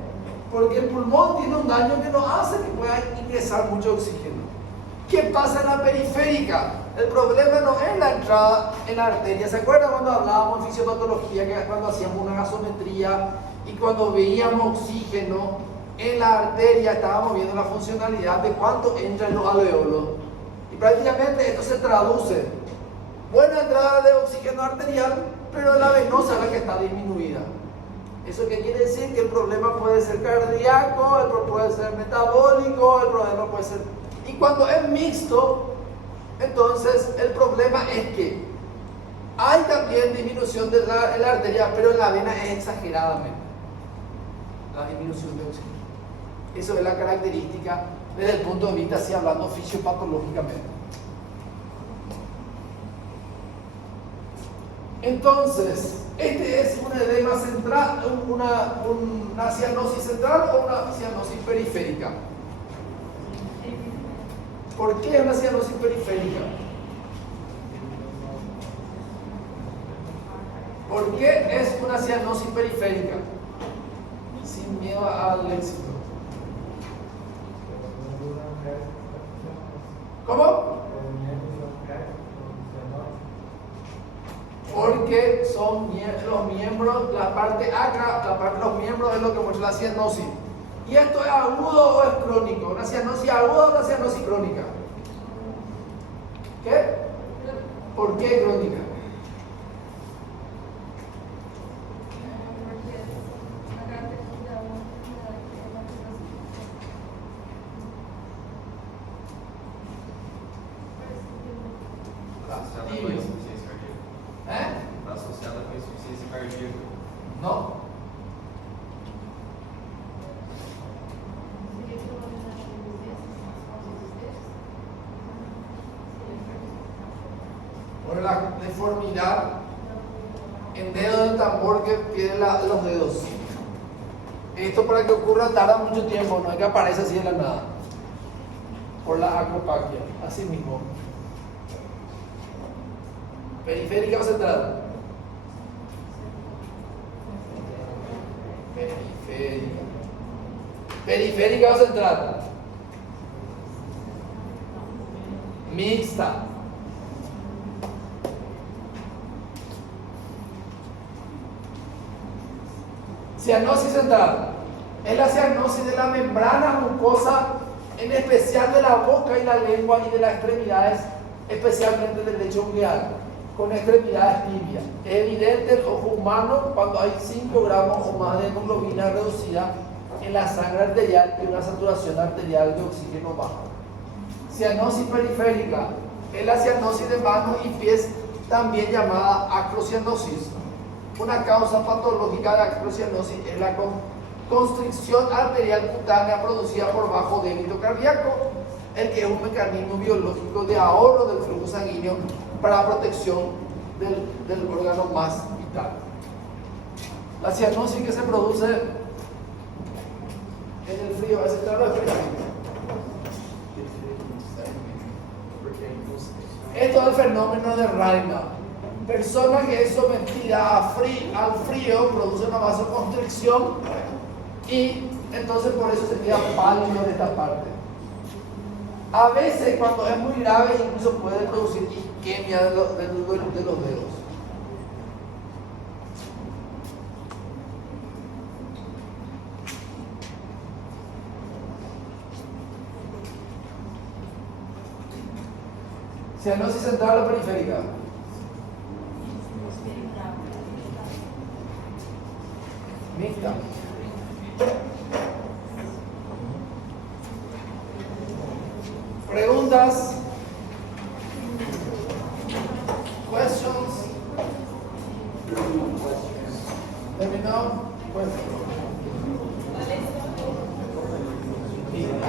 Porque el pulmón tiene un daño que no hace que pueda ingresar mucho oxígeno. ¿Qué pasa en la periférica? El problema no es la entrada en la arteria. ¿Se acuerdan cuando hablábamos en fisiopatología, que cuando hacíamos una gasometría y cuando veíamos oxígeno en la arteria estábamos viendo la funcionalidad de cuánto entra en los alveolos? Y prácticamente esto se traduce: buena entrada de oxígeno arterial, pero la venosa es la que está disminuida. ¿Eso qué quiere decir? Que el problema puede ser cardíaco, puede ser metabólico, el problema puede ser... Y cuando es mixto, entonces el problema es que hay también disminución en la arteria, pero en la vena es exageradamente la disminución de oxígeno. Eso es la característica desde el punto de vista, así hablando fisiopatológicamente. Entonces, este es un edema central, una cianosis central o una cianosis periférica. ¿Por qué una cianosis periférica? ¿Por qué es una cianosis periférica? Sin miedo al éxito. ¿Cómo? Porque son los miembros, la parte acra, la parte de los miembros es lo que muestra la cianosis. ¿Y esto es agudo o es crónico? ¿Una cianosis aguda o una cianosis crónica? ¿Qué? ¿Por qué crónica? Está associada com insuficiência cardíaca. No. Por la deformidad en dedo del tambor que tiene los dedos. Esto para que ocurra tarda mucho tiempo, no es que aparece así de la nada. Por la acropaquia, así mismo. ¿Periférica o central? Periférica. ¿Periférica o central? Mixta. Cianosis central es la cianosis de la membrana mucosa, en especial de la boca y la lengua y de las extremidades, especialmente del lecho ungueal, con extremidades tibias. Es evidente el ojo humano cuando hay 5 gramos o más de hemoglobina reducida en la sangre arterial y una saturación arterial de oxígeno baja. Cianosis periférica es la cianosis de manos y pies, también llamada acrocianosis. Una causa patológica de acrocianosis es la constricción arterial cutánea producida por bajo débito cardíaco, el que es un mecanismo biológico de ahorro del flujo sanguíneo para protección del órgano más vital. La cianosis que se produce en el frío, ¿es central o es periférica? Esto es el fenómeno de Raynaud. Persona que es sometida al frío produce una vasoconstricción y entonces por eso se queda pálido de esta parte. A veces cuando es muy grave incluso puede producir isquemia de los dedos. Cianosis central o periférica. Mixta. Preguntas.